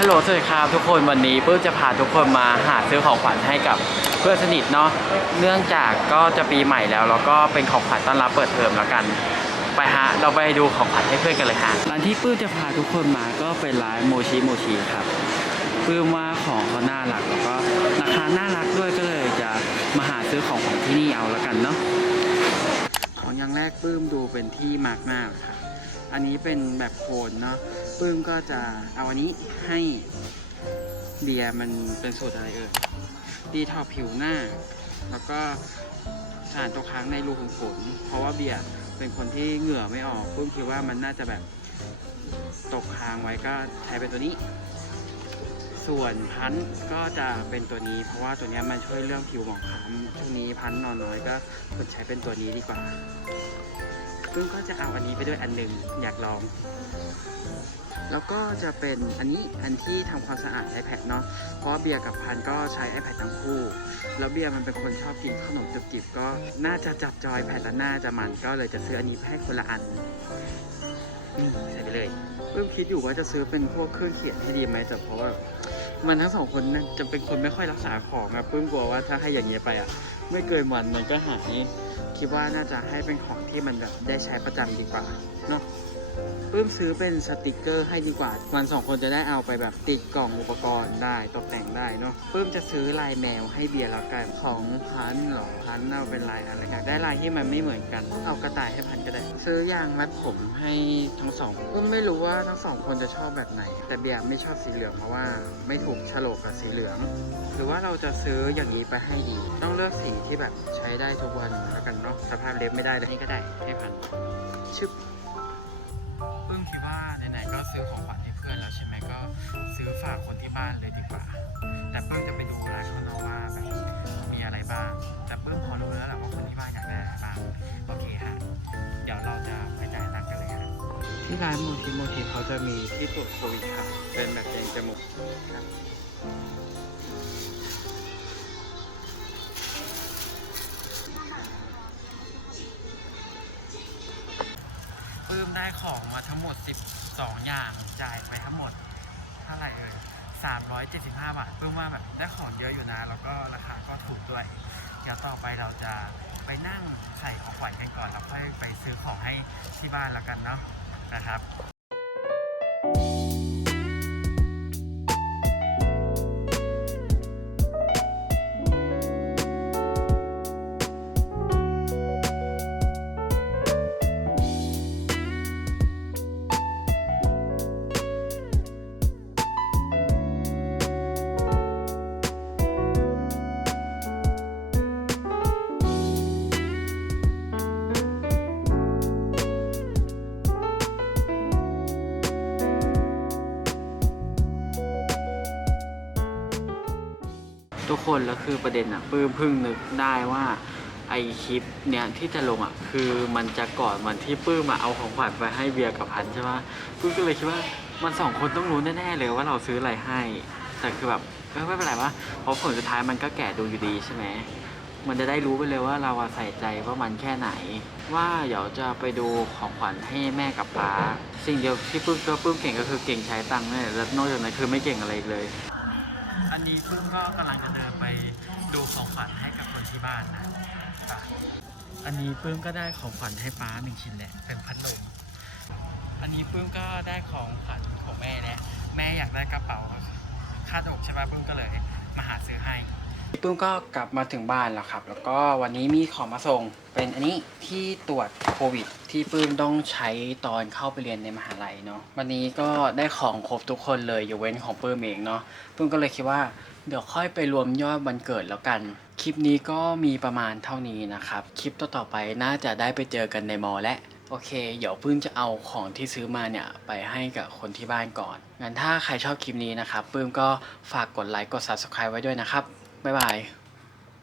ฮัลโหลสวัสดีครับทุกคนวันนี้ปื้มจะพาทุกคนมาหาซื้อของขวัญให้กับเพื่อนสนิทเนาะเนื่องจากก็จะปีใหม่แล้วแล้วก็เป็นของขวัญต้อนรับเปิดเทอมแล้วกัน ไปฮะเราไปดูของขวัญให้เพื่อนกันเลยฮะร้านที่ปื้มจะพาทุกคนมาก็เป็นร้านโมชิโมชิครับปื้มว่าของเขาน่ารักแล้วก็ราคาน่ารักด้วยก็เลยจะมาหาซื้อของขวัญที่นี่เอาแล้วกันเนาะของอย่างแรกปื้มดูเป็นที่มาร์กหน้าครับ อันนี้เป็นแบบโคนเนาะปื้มก็จะเอาอันนี้ให้เบียร์มันเป็นสูตรอะไรเอ่ยดีทอผิวหน้า แล้วก็สารตกค้างในรูขุมขนเพราะว่าเบียร์เป็นคนที่เหงื่อไม่ออกปลื้มคิดว่ามันน่าจะแบบตกค้างไว้ก็ใช้เป็นตัวนี้ ส่วนพันธุ์ก็จะเป็นตัวนี้ เพราะว่าตัวนี้มันช่วยเรื่องผิวหมองคล้ำช่วงนี้พันธุ์นอนน้อยก็ควรใช้เป็นตัวนี้ดีกว่า ซึ่งก็จะเอาอันนี้ไปด้วยอันหนึ่งอยากลอง แล้วก็จะเป็นอันนี้อันที่ทำความสะอาด iPad เนาะเพราะเบียร์กับพันก็ใช้ iPad ทั้งคู่ แล้วเบียร์มันเป็นคนชอบกินขนมจุบจิบก็น่าจะจับจอย iPad แล้วน่าจะมันก็เลยจะซื้ออันนี้ให้คนละอันนี่ใส่ไปเลยเริ่มคิดอยู่ว่าจะซื้อเป็นพวกเครื่องเขียนให้ดีไหมแต่เพราะว่า มันทั้งสองคนน่าจะเป็นคนไม่ค่อยรักษาของอะเพิ่งกลัวว่าถ้าให้อย่างเงี้ยไปอะไม่เกินวันมันก็หายคิดว่าน่าจะให้เป็นของที่มันแบบได้ใช้ประจำดีกว่าเนาะ ปื้มซื้อเป็นสติกเกอร์ให้ดีกว่า วันสองคนจะได้เอาไปแบบติดกล่องอุปกรณ์ได้ตกแต่งได้เนาะปื้มจะซื้อลายแมวให้เบียร์แล้วกันของพันเหรอพันเอาเป็นลายอะไรอยากได้ลายที่มันไม่เหมือนกัน เอากระต่ายให้พันก็ได้ ซื้อยางมัดผมให้ทั้งสองปื้มไม่รู้ว่าทั้งสองคนจะชอบแบบไหน แต่เบียร์ไม่ชอบสีเหลืองเพราะว่าไม่ถูกฉลกกับสีเหลือง หรือว่าเราจะซื้ออย่างนี้ไปให้ดี ต้องเลือกสีที่แบบใช้ได้ทุกวันแล้วกันเนาะสภาพเล็บไม่ได้เลยให้ก็ได้ให้พันชึบ ซื้อของขวัญให้เพื่อนแล้วใช่ไหมก็ซื้อฝากคนที่บ้านเลยดีกว่า แต่เพิ่งจะไปดูร้านข้างนอกว่าแบบมีอะไรบ้าง แต่เพิ่งพอรู้แล้วแหละว่าคนที่บ้านอยากได้อะไรบ้างโอเคฮะเดี๋ยวเราจะไปจ่ายตังค์กันเลยฮะที่ร้านโมทีโมทีเขาจะมีที่ตรวจโควิดครับเป็นแบบเจงจมูกครับ ได้ของมาทั้งหมด 12 อย่างจ่ายไปทั้งหมดเท่าไหร่เอ่ย375 บาทเพิ่มว่าแบบได้ของเยอะอยู่นะ แล้วก็ราคาก็ถูกด้วย เดี๋ยวต่อไปเราจะไปนั่งใส่ของขวัญกันก่อนแล้วค่อยไปซื้อของให้ที่บ้านแล้วกันเนาะนะครับ ทุกคนแล้วคือประเด็นอะปื้มพิ่งนึกได้ว่าไอคลิปเนี้ยที่จะลงอะคือมันจะก่อนวันที่ปื้มมาเอาของขวัญไปให้เบียร์กับพันใช่ไหมปื้มก็เลยคิดว่ามันสองคนต้องรู้แน่ๆเลยว่าเราซื้ออะไรให้ แต่คือแบบไม่เป็นไรวะเพราะผลสุดท้ายมันก็แก่ดูอยู่ดีใช่ไหมมันจะได้รู้ไปเลยว่าเราใส่ใจว่ามันแค่ไหน ว่าเดี๋ยวจะไปดูของขวัญให้แม่กับป้า สิ่งเดียวที่ปื้มก็ปื้มเก่งก็คือเก่งใช้ตังค์นี่และแล้วนอกจากนั้นคือไม่เก่งอะไรเลย อันนี้เพิ่งก็กำลังจะเดินไปดูของขวัญให้กับคนที่บ้านนะอันนี้เพิ่มก็ได้ของขวัญให้ป้าหนึ่งชิ้นแหละเป็นพัดลม อันนี้ปึ้มก็ได้ของขวัญของแม่เนี่ยแม่อยากได้กระเป๋าคาดอกใช่ป่ะปื้มก็เลยมาหาซื้อให้ ปื้มก็กลับมาถึงบ้านแล้วครับ แล้วก็วันนี้มีของมาส่ง เป็นอันนี้ที่ตรวจโควิด ที่ปื้มต้องใช้ตอนเข้าไปเรียนในมหาลัยเนาะ วันนี้ก็ได้ของครบทุกคนเลยยกเว้นของปื้มเองเนาะ ปื้มก็เลยคิดว่าเดี๋ยวค่อยไปรวมยอดวันเกิดแล้วกัน คลิปนี้ก็มีประมาณเท่านี้นะครับ คลิปต่อๆไปน่าจะได้ไปเจอกันในมอและโอเค เดี๋ยวปื้มจะเอาของที่ซื้อมาเนี่ยไปให้กับคนที่บ้านก่อน งั้นถ้าใครชอบคลิปนี้นะครับปื้มก็ฝากกดไลค์ กด subscribe ไว้ด้วยนะครับ บ๊ายบาย